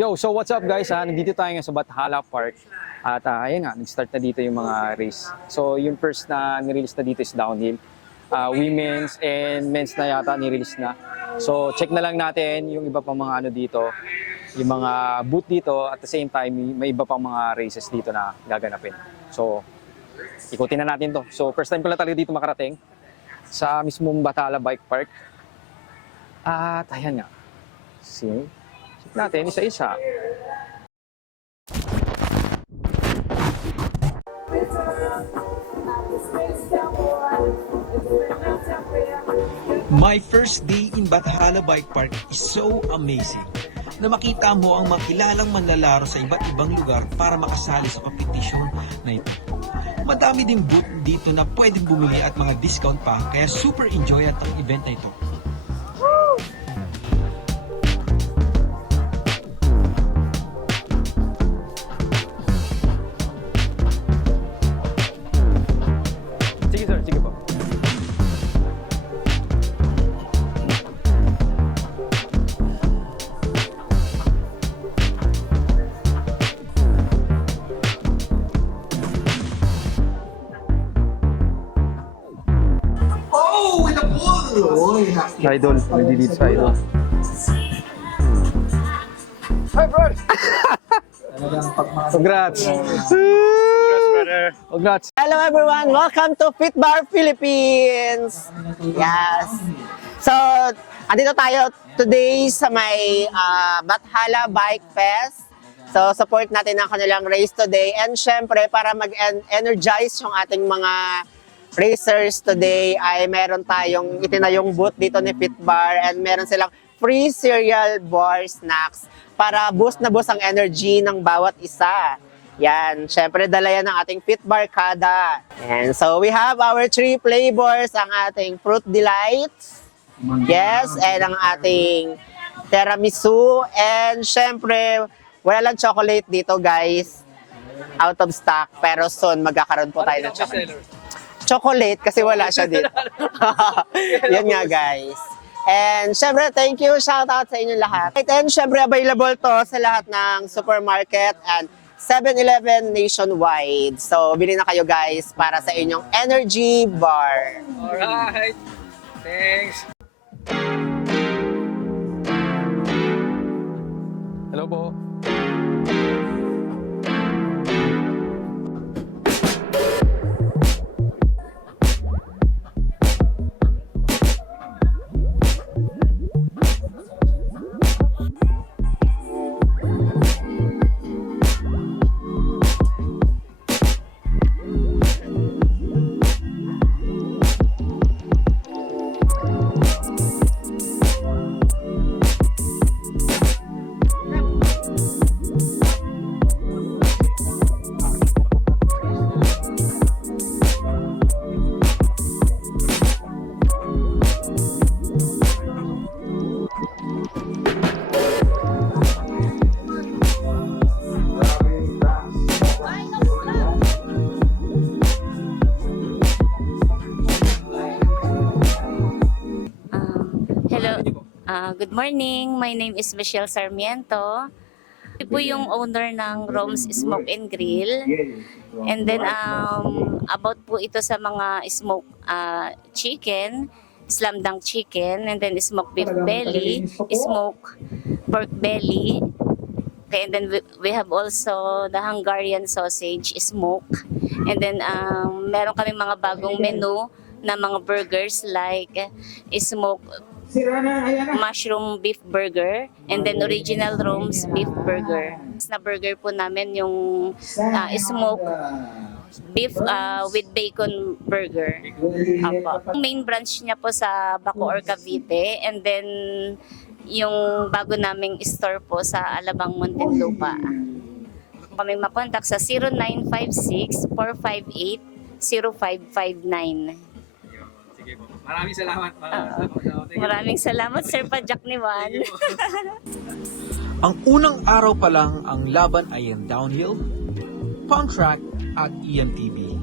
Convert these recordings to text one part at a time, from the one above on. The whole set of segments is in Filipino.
Yo, so what's up guys? Ha? Nandito tayo ngayon sa Bathala Park. At uh, ayun nga, nag-start na dito yung mga race. So yung first na nirelease na dito is downhill. Uh, women's and men's na yata nirelease na. So check na lang natin yung iba pang mga ano dito. Yung mga boot dito at the same time may iba pang mga races dito na gaganapin. So ikutin na natin to. So first time ko lang talaga dito makarating sa mismong Bathala Bike Park. At ayan nga. See? Natin isa-isa. My first day in Bathala Bike Park is so amazing na makita mo ang makilalang manlalaro sa iba't ibang lugar para makasali sa competition na ito. Madami ding booth dito na pwedeng bumili at mga discount pa kaya super enjoy at ang event na ito. Bull! Idol, nandito sa idol. Congrats! Congrats, brother! Congrats! Hello everyone! Welcome to Fitbar Philippines! Yes! So, andito tayo today sa may ah, Bathala Bike Fest. So, support natin ang kanilang race today. And syempre, para mag-energize yung ating mga racers today, ay meron tayong itinayong booth dito ni Fitbar and meron silang free cereal bar snacks para boost na boost ang energy ng bawat isa. Yan, syempre dala yan ng ating Fit Barkada. And so we have our three flavors, ang ating Fruit Delights, yes, and ang ating tiramisu, and syempre, wala lang chocolate dito guys, out of stock, pero soon magkakaroon po tayo ng chocolate. Chocolate, kasi wala siya dito. Yan nga guys. And syempre, thank you. Shout out sa inyong lahat. And syempre, available to sa lahat ng supermarket and 7-Eleven nationwide. So, bili na kayo guys para sa inyong energy bar. Alright! Thanks! Hello po. Good morning. My name is Michelle Sarmiento. Ito po yung owner ng Rome's Smoke and Grill. And then um, about po ito sa mga smoke ah, chicken, slam dunk chicken, and then smoke beef belly, smoke pork belly. Okay, and then we, we have also the Hungarian sausage smoke. And then um, meron kami mga bagong menu na mga burgers like smoke mushroom beef burger and then original Rome's beef burger. Na burger po namin yung ah, smoke beef ah, with bacon burger. Apo. Main branch niya po sa Bacoor, Cavite and then yung bago naming store po sa Alabang, Muntinlupa. Kami makontak sa 0956-458-0559. Sige po. Maraming salamat. Maraming salamat. Thank you. Maraming salamat, Sir Pajak ni Juan. Ang unang araw pa lang ang laban ay ang downhill, punk track at EMTB.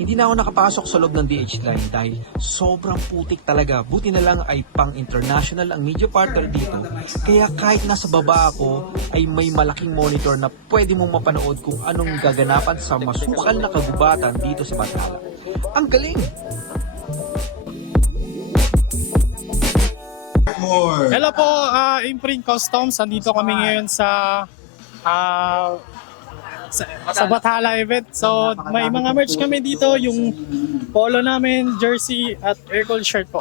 Hindi na ako nakapasok sa loob ng DH Drive dahil sobrang putik talaga. Buti na lang ay pang-international ang media partner dito. Kaya kahit nasa baba ako ay may malaking monitor na pwede mong mapanood kung anong gaganapan sa masukal na kagubatan dito sa Bathala. Ang galing! Hello po, ah, Imprint Customs. Andito kami ngayon sa ah, sa, sa Bathala event. So, may mga merch kami dito, yung polo namin, jersey at aircold shirt po.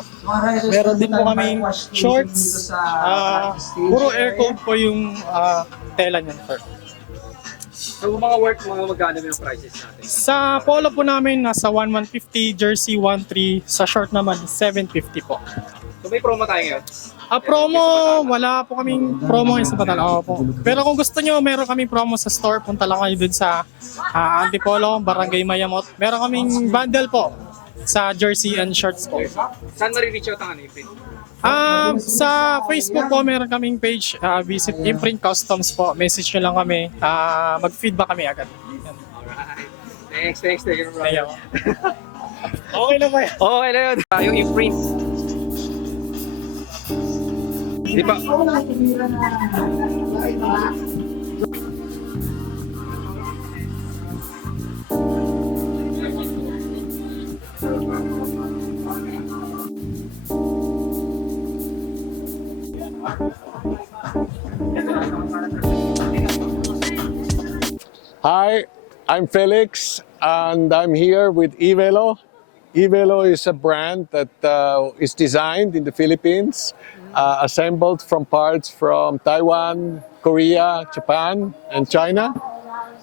Meron din po kami shorts. ah, puro aircold po yung ah, tela niyan. sir. So, mga work, mga magkano yung prices natin? Sa polo po namin, nasa 1150, jersey 13, sa short naman 750 po. So, may promo tayo ngayon. Ah, promo, wala po kaming promo ngayon sa Batal. Oo po. Pero kung gusto nyo, meron kaming promo sa store. Punta lang kayo dun sa ah, Antipolo, Barangay Mayamot. Meron kaming bundle po sa jersey and shorts po. Saan marireach out ang ano yung? Ah, sa Facebook po, meron kaming page. ah, visit Imprint Customs po. Message nyo lang kami. Ah, mag-feedback kami agad. Alright. Thanks, thanks, thank you, brother. Ayaw. okay na ba yan? Okay na yun. Ah, yung imprint. Hi, I'm Felix, and I'm here with Evelo. Evelo is a brand that uh, is designed in the Philippines, uh, assembled from parts from Taiwan, Korea, Japan, and China.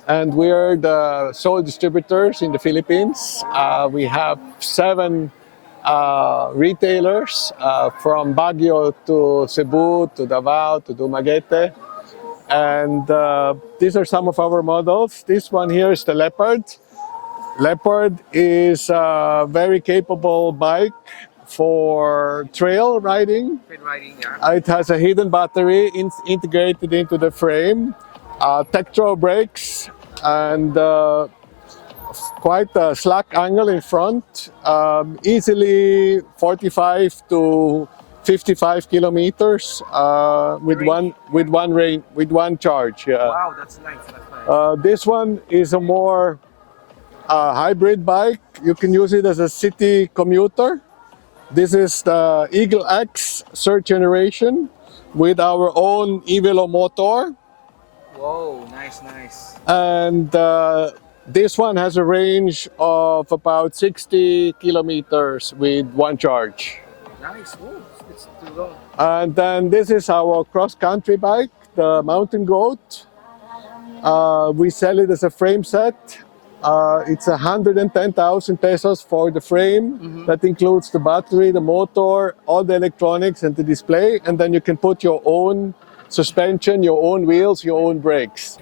And we're the sole distributors in the Philippines. Uh, we have seven uh, retailers uh, from Baguio to Cebu to Davao to Dumaguete. And uh, these are some of our models. This one here is the Leopard. Leopard is a very capable bike for trail riding. Writing, yeah. Uh, It has a hidden battery in- integrated into the frame, uh, Tektro brakes, and uh, quite a slack angle in front. Um, easily 45 to 55 kilometers uh, with one with one range with one charge. Yeah. Wow, that's nice. That's nice. Uh, this one is a more uh, hybrid bike. You can use it as a city commuter. This is the Eagle X third generation with our own Evelo motor. Whoa, nice, nice. And uh, this one has a range of about 60 kilometers with one charge. Nice. Whoa, it's too long. And then this is our cross country bike, the Mountain Goat. Uh, we sell it as a frame set. Uh, it's 110,000 pesos for the frame. That includes the battery, the motor, all the electronics, and the display. And then you can put your own suspension, your own wheels, your own brakes.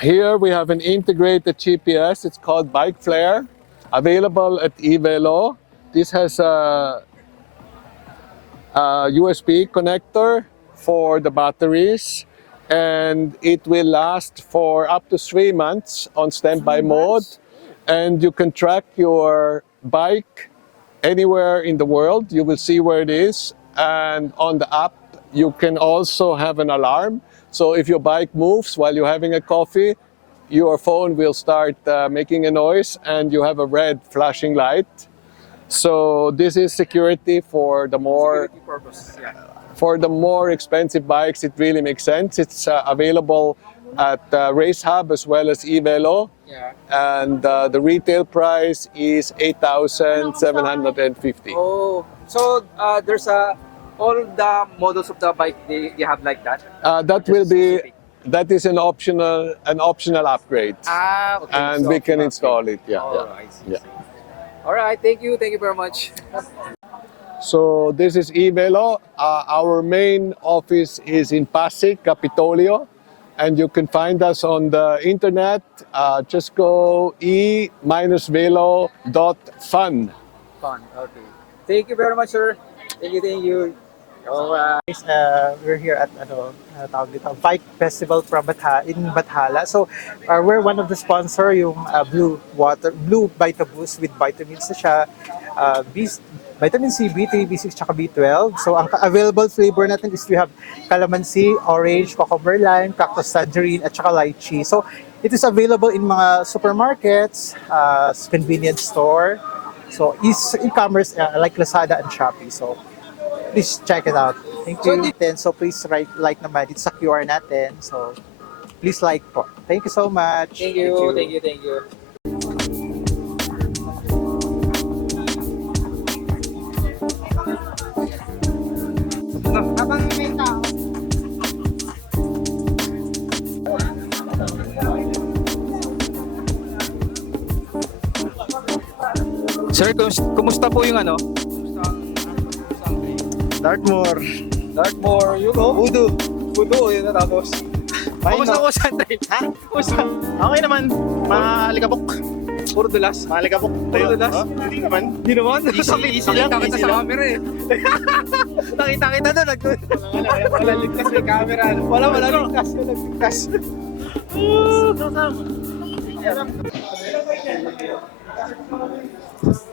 Here we have an integrated GPS. It's called Bike Flare, available at eVelo. This has a uh, USB connector for the batteries and it will last for up to three months on standby mode and you can track your bike anywhere in the world. You will see where it is. And on the app you can also have an alarm. So if your bike moves while you're having a coffee your phone will start uh, making a noise and you have a red flashing light. So this is security for the more purpose, yeah. for the more expensive bikes, it really makes sense. It's uh, available at uh, Race Hub as well as eVelo, Yeah. and uh, the retail price is 8,750. Oh, so uh, there's a all the models of the bike they, they have like that. Uh, that will be that is an optional an optional upgrade, Ah, okay. and so- we can install it. Yeah. Oh, yeah. I see. Yeah. All right. Thank you. Thank you very much. So this is eVelo. Uh, our main office is in Pasig, Capitolio, and you can find us on the internet. Uh, just go e-velo.fun. Fun. Okay. Thank you very much, sir. Thank you. Thank you. So, uh, guys, uh, we're here at ano, uh, tawag dito, Bike Festival from Batha, in Bathala. So, uh, we're one of the sponsor, yung uh, Blue Water, Blue Vitaboost with vitamins na siya. Uh, B, vitamin C, B3, B6, tsaka B12. So, ang available flavor natin is we have calamansi, orange, cucumber lime, cactus tangerine, at tsaka lychee. So, it is available in mga supermarkets, uh, convenience store, so is e-commerce uh, like Lazada and Shopee. So, please check it out. Thank you. Then, so please write, like naman, it's sa QR natin. So, please like po. Thank you so much. Thank you, thank you, thank you. Sir, kumus- kumusta po yung ano? Dartmoor. Dartmoor, you know? Voodoo. Pudo, yun na tapos. Kumusta ko sa? Ha? Okay naman. Malikabok. Puro dulas. Malikabok. Puro dulas. Hindi naman. Hindi naman. Easy- easy lang, Nakita sa camera eh. Nakita kita doon. Nag wala, wala ligtas may camera. Wala, wala ligtas. Wala ligtas.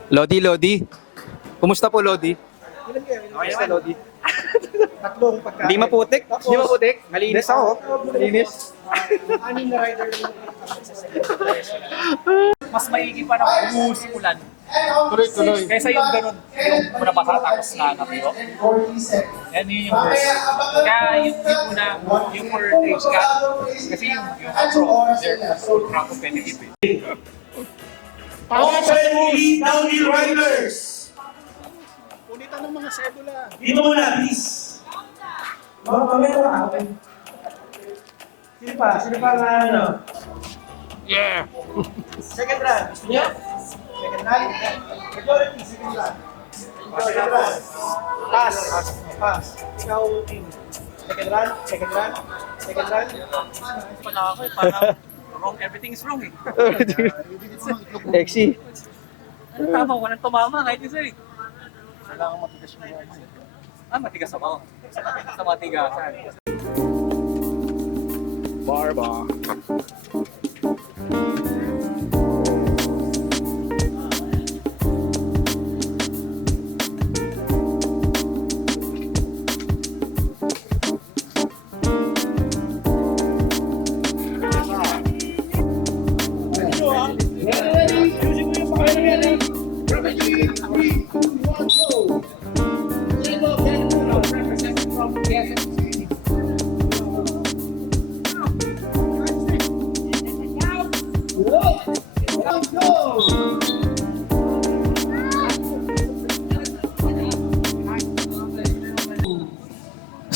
Lodi, Lodi. Kumusta po, Lodi? Okay na, Lodi. Tatlong pagkain. Hindi maputik. Hindi maputik. Malinis ako. Malinis. mas maigi pa na umuusimulan. Tuloy-tuloy. Kaysa yung ganun, yung muna pasa tapos na natiro. Yan yun yung worst. Kaya yung, yung una, yung for age cut, kasi yung, yung pro, they're ultra competitive eh. Downhill riders! Punitan ng mga sedula. Dito muna, please. Mga pamela ka. Sino pa? Sino pa nga ano? Yeah! Second run. Gusto niyo? Second run? Majority, second run. Second run. Pass. Pass. Ikaw, team. Second run, second run, second run. Pala ako eh, parang wrong, everything is wrong eh. Exy. Tama, walang tumama kahit isa eh. Kailangan matigas yung mga Ah, matigas ako. Sa matigasan. Barba.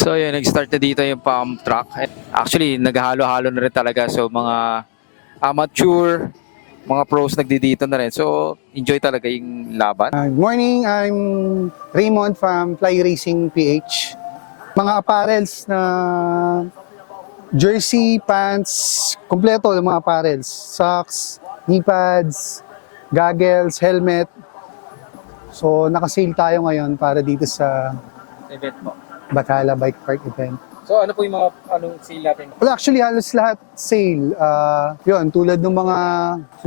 So yun, nag-start na dito yung pump track. Actually, naghalo-halo na rin talaga. So mga amateur, mga pros nagdidito na rin. So enjoy talaga yung laban. Uh, Good morning, I'm Raymond from Fly Racing PH. Mga apparels na jersey, pants, kompleto ng mga apparels. Socks, knee pads, goggles, helmet. So nakasale tayo ngayon para dito sa Event mo. Bathala Bike Park event. So ano po yung mga anong sale natin? Well, actually, halos lahat sale. Uh, yun, tulad ng mga,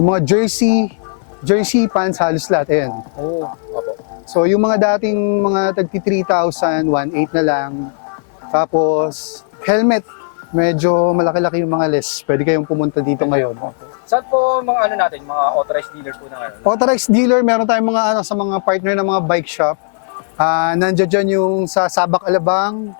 yung mga jersey, jersey, pants, halos lahat. Ayan. Oo. Opo. So yung mga dating mga tagti 3,000, 1,800 na lang. Tapos helmet, medyo malaki-laki yung mga less. Pwede kayong pumunta dito ngayon. Saan po mga ano natin, mga authorized dealers po na ngayon? Authorized dealer, meron tayong mga ano sa mga partner ng mga bike shop. Ah, nandiyan dyan yung sa Sabak Alabang,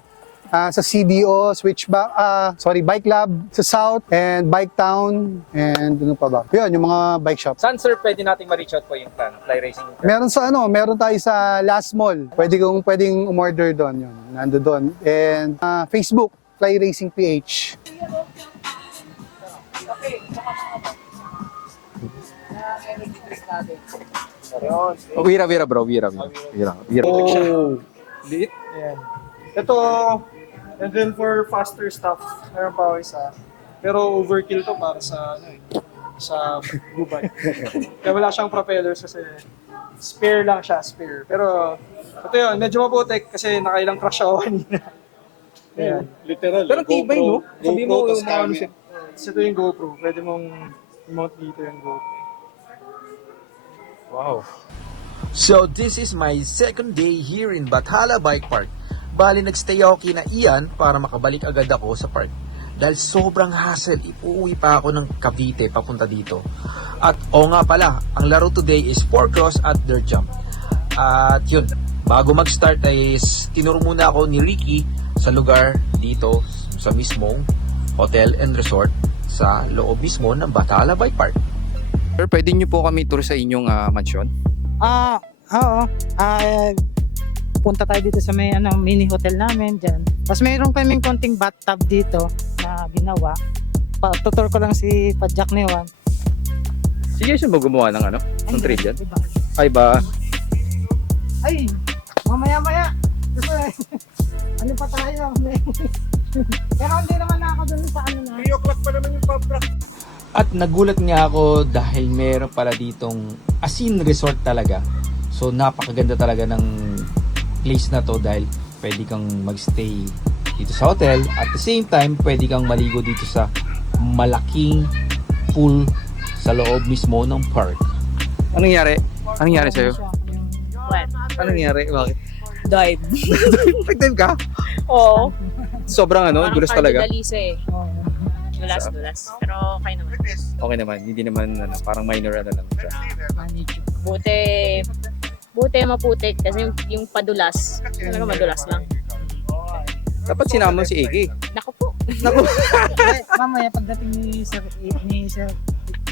ah, sa CDO, Switchback, ah, sorry, Bike Lab sa South and Bike Town and ano pa ba? Yun, yung mga bike shop. Saan sir pwede nating ma-reach out po yung plan, fly racing? Meron sa ano, meron tayo sa Last Mall. Pwede kong pwedeng umorder doon, yun. Nando doon. And ah, Facebook, Fly Racing PH. Oh, wira, wira bro, wira, wira. Wira, wira. Oh. Liit. Ayan. Ito, and then for faster stuff, meron pa ako isa. Pero overkill to para sa, ano eh, sa Dubai. Kaya wala siyang propellers kasi spare lang siya, spare. Pero Ito yun, medyo maputik kasi nakailang crash ako kanina. Ayan. Literal. Pero tibay, no? Sabi mo yung mga ano siya. Ito yung GoPro. Pwede mong mount dito yung GoPro. Wow. So this is my second day here in Bathala Bike Park. Bali nagstay ako kina Ian para makabalik agad ako sa park. Dahil sobrang hassle, iuwi pa ako ng Cavite papunta dito. At o nga pala, ang laro today is 4 cross at dirt jump. At yun, bago mag-start is tinuro muna ako ni Ricky sa lugar dito sa mismong hotel and resort sa loob mismo ng Bathala Bike Park. Sir, pwede niyo po kami tour sa inyong ah, mansyon? Ah, oo. Ah, punta tayo dito sa may ano, mini hotel namin diyan. Tapos mayroon kaming konting bathtub dito na ginawa. Pa tutor ko lang si Padjak ni Juan. Sige, siya ba gumawa ng ano? Ng dyan? Diba? Ay ba? Ay, mamaya-maya. Kasi, ano pa tayo? Pero hindi naman ako dun sa ano na. 3 o'clock pa naman yung pub At nagulat nga ako dahil meron pala ditong asin resort talaga. So napakaganda talaga ng place na to dahil pwede kang magstay dito sa hotel. At the same time, pwede kang maligo dito sa malaking pool sa loob mismo ng park. Anong nangyari? Anong nangyari sa'yo? What? Anong nangyari? Bakit? Dive. Nag-dive ka? Oo. Sobrang ano, dulas talaga. Dalisa eh. Dulas, dulas. Pero okay naman. Okay naman, hindi naman ano, parang minor ano lang siya. Buti, buti maputik kasi yung, yung padulas, talaga madulas lang. Dapat sinama mo si Iggy. Naku po. Ay, mamaya pagdating ni Sir, ni Sir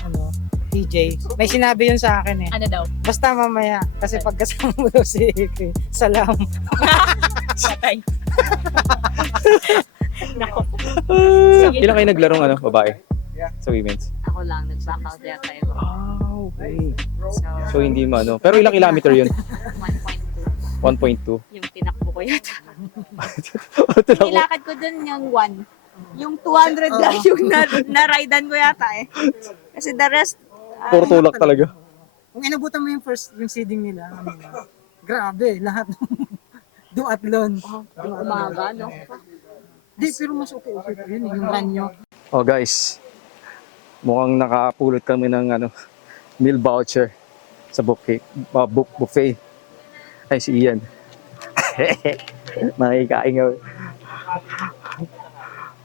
ano, TJ, may sinabi yun sa akin eh. Ano daw? Basta mamaya, kasi pagkasama mo daw si Iki, salam. Patay. Naku. Ilan kayo naglarong ano, babae? Sa women's? Ako lang, nag-back out yata yun. Ah, okay. So, So hindi mo ano. Pero ilang kilometer yun? 1.2. 1.2. Yung tinakbo ko yata. Ito lang. Nilakad ko dun yung one. Yung 200 lang yung na, na-ridean ko yata eh. Kasi the rest, ah, Puro tulak talaga. Kung inabutan mo yung first, yung seeding nila, ano ba? grabe, lahat duatlon. Umaga, no? Di, pero mas okay-okay pa yun, eh, yung run nyo. Oh guys, mukhang nakapulot kami ng ano, meal voucher sa buffet, uh, book buffet. Ay si Ian. Makikain kami.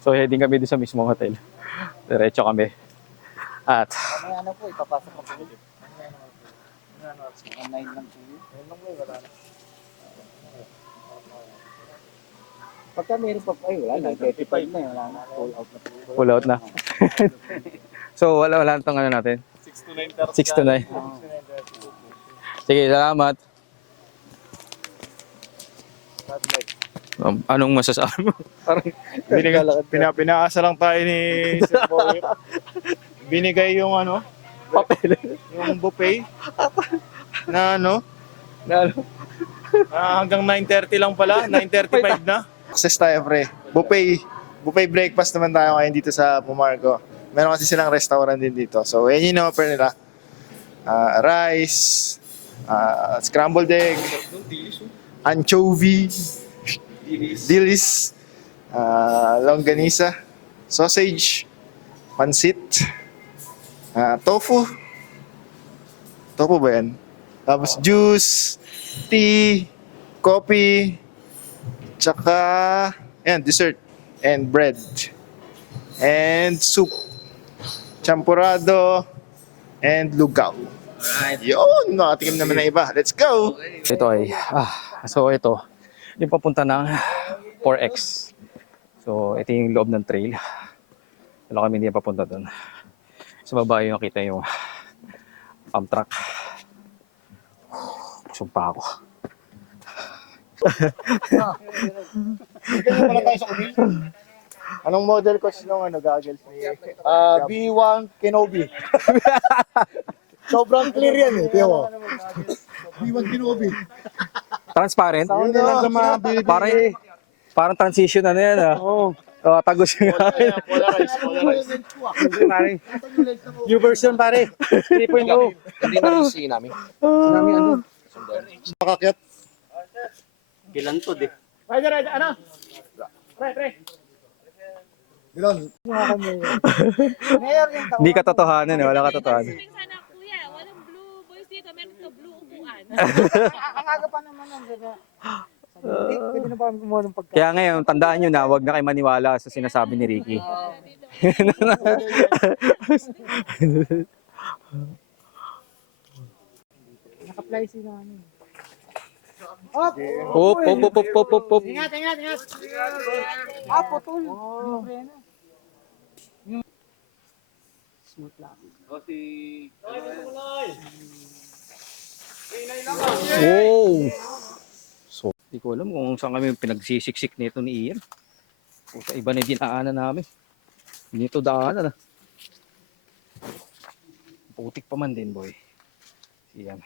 So heading kami doon sa mismong hotel. Diretso kami. At ano po, ipapasok ko po. Online lang po wala na. Pagka meron pa, ay wala na, 35 na yun, wala na, full out na pull out na. so wala wala tong ano natin. 6 to 9 6 to 9. Sige, salamat. Um, anong masasabi mo? Parang Binigay, pina, pinaasa lang tayo ni Sir Boy. Binigay yung ano, papel. yung buffet na ano, na ano? ah, hanggang 9.30 lang pala, 9.35 na. Access tayo pre. Buffet, buffet breakfast naman tayo ngayon dito sa Pumargo. Meron kasi silang restaurant din dito. So, yan yung offer nila. Ah, rice, ah, scrambled egg, anchovy, dilis, ah, longganisa, sausage, pansit, ah, tofu. Tofu ba yan? Tapos juice, tea, coffee, tsaka, yan, dessert, and bread, and soup, champurrado, and lugaw. Yun, nakatikim naman na iba. Let's go! Ito ay, ah, so ito, yung papunta ng 4X. So, ito yung loob ng trail. Wala kami hindi papunta doon. Sa baba yung nakita yung pump track. Busog pa ako. Ganyan pala tayo sa Kumil. Anong model coach nung ano, goggles ni Ah, B1 Kenobi. Sobrang clear yan eh, tiyo mo. B1 Kenobi. Transparent? Yun na lang sa mga bili Parang, parang transition ano yan ah. Oo. Oh, tagos yung Polarize, polarize. New version pare. 3.0. Hindi na rin namin. Namin ano? Makakyat. Kilantod eh. Rider, rider, ano? Pre, pre. Hindi katotohanan eh, wala katotohanan. Sana kuya, walang blue boys dito, meron to blue upuan. Ang aga pa naman nun, diba? Pwede na ba kami kumuha ng pagkain? Kaya ngayon, tandaan nyo na, huwag na kayo maniwala sa sinasabi ni Ricky. Naka-fly sila ano. Op, op, op, op, op, op, op. Ingat, ingat, ingat! Ah, putol! Preno. Smooth lang. Wow! So, hindi ko alam kung saan kami pinagsisiksik nito ni Ian. O sa iba na dinaanan namin. Hindi ito daanan ah. Putik pa man din boy. Iyan.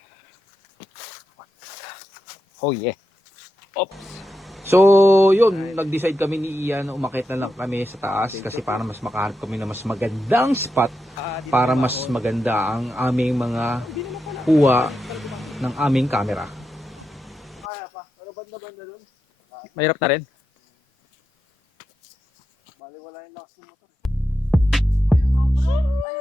Oh yeah. Ops. So, yun, nag-decide kami ni Ian na umakit na lang kami sa taas kasi para mas makaharap kami na mas magandang spot para mas maganda ang aming mga kuha ng aming camera. Mahirap na rin. You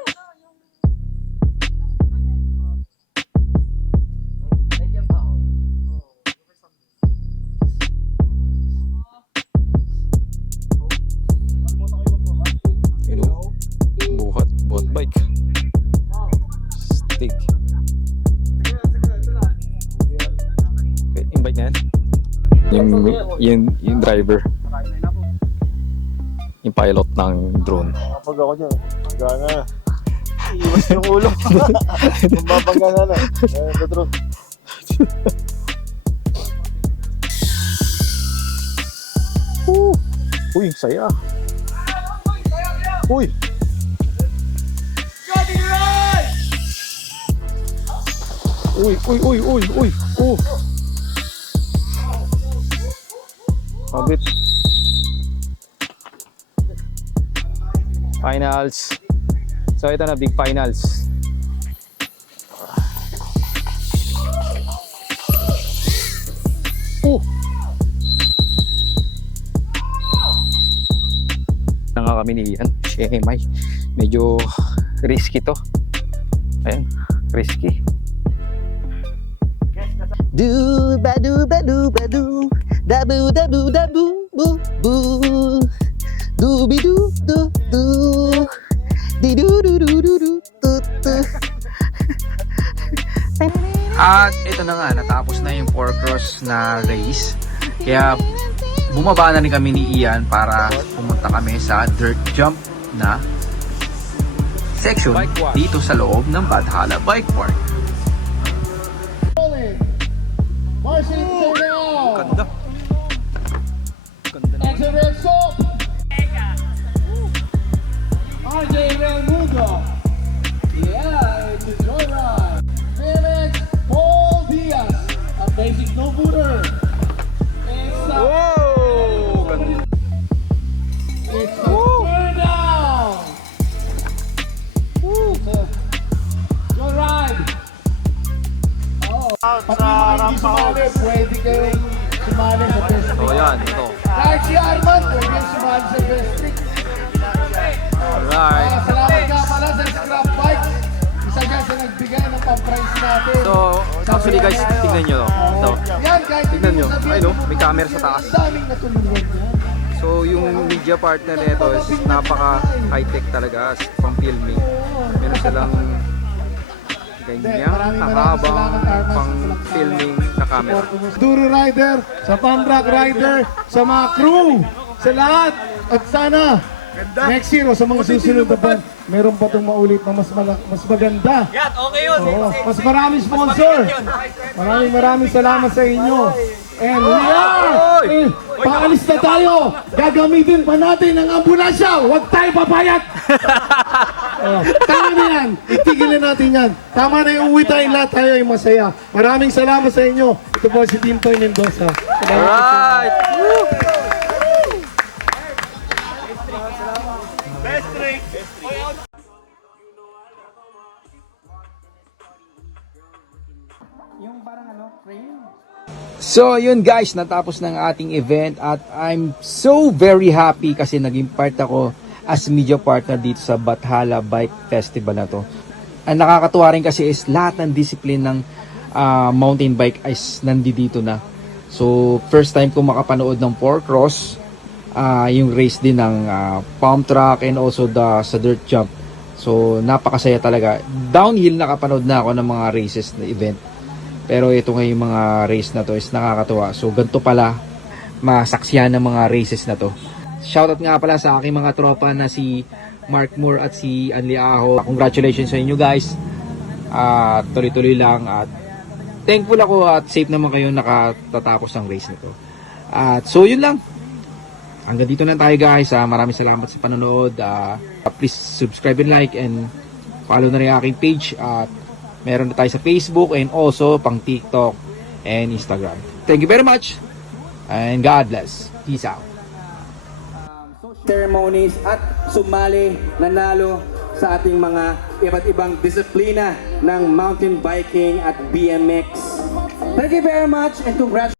yung, yung driver. Yung pilot ng drone. Kapag ako dyan, gana. Iwas yung ulo. Mababangga na na. Eh, Pedro. Woo! Uy, saya. Uy! Uy, uy, uy, uy, uy, oh. Mabit. Finals. So ito na, big finals. Oh! na nga kami ni Ian. Shemay. Medyo risky to. Ayan, risky. Do ba do ba do ba do da boo da boo da boo boo boo do bi do do do di do do do do do do do At ito na nga, natapos na yung four cross na race. Kaya bumaba na rin kami ni Ian para pumunta kami sa dirt jump na section dito sa loob ng Badhala Bike Park. Ganda. Ganda naman. RJ Raimundo. Yeah, it's a joyride. Felix Paul Diaz, a basic no booter. It's Whoa! It's a turn down. Woo! It's a joyride. Oh, sumali sa best So yan, ito. Si Arman, pwede yung sumali sa best trick. Alright. Ah, salamat nga pala sa scrap bike. Isa dyan sa nagbigay ng pang-price natin. So, actually guys, tignan nyo. Ito. Yan, hindi Tignan nyo. Ay no, may camera sa taas. Daming natulungan yan. So, yung media partner nito is napaka high-tech talaga as pang filming. Meron silang ganyang kahabang pang filming na camera. Duro Rider, sa Pambrak Rider, sa mga crew, sa lahat. At sana, next year o sa mga susunod na buwan, meron pa itong maulit na mas, malak- mas maganda. Yan, okay yun. Oo, mas maraming sponsor. Maraming maraming salamat sa inyo. And we are! Eh, paalis na tayo! Gagamitin pa natin ang ambulansya! Huwag tayo papayat! oh, tama na yan! Itigil na natin yan. Tama na yung uwi tayo lahat tayo ay masaya. Maraming salamat sa inyo. Ito po si Team Toy Mendoza. Salamat. Alright! So, yun guys, natapos ng ating event at I'm so very happy kasi naging part ako as media partner dito sa Bathala Bike Festival na to. Ang nakakatuwa rin kasi is lahat ng discipline ng ah, mountain bike is nandito na. So, first time ko makapanood ng four cross, ah, yung race din ng ah, palm track and also the sa dirt jump. So, napakasaya talaga. Downhill nakapanood na ako ng mga races na event. Pero ito nga mga race na to is nakakatuwa. So, ganito pala masaksiyan ng mga races na to. Shoutout nga pala sa aking mga tropa na si Mark Moore at si Anli Aho. Congratulations sa inyo guys. At tuloy-tuloy lang at thankful ako at safe naman kayo nakatatapos ng race nito. At so yun lang. Hanggang dito na tayo guys. Ah, maraming salamat sa panonood. Ah, please subscribe and like and follow na rin aking page at meron na tayo sa Facebook and also pang TikTok and Instagram. Thank you very much and God bless. Peace out. ceremonies at sumali, nanalo sa ating mga iba't ibang disiplina ng mountain biking at BMX. Thank you very much and congratulations.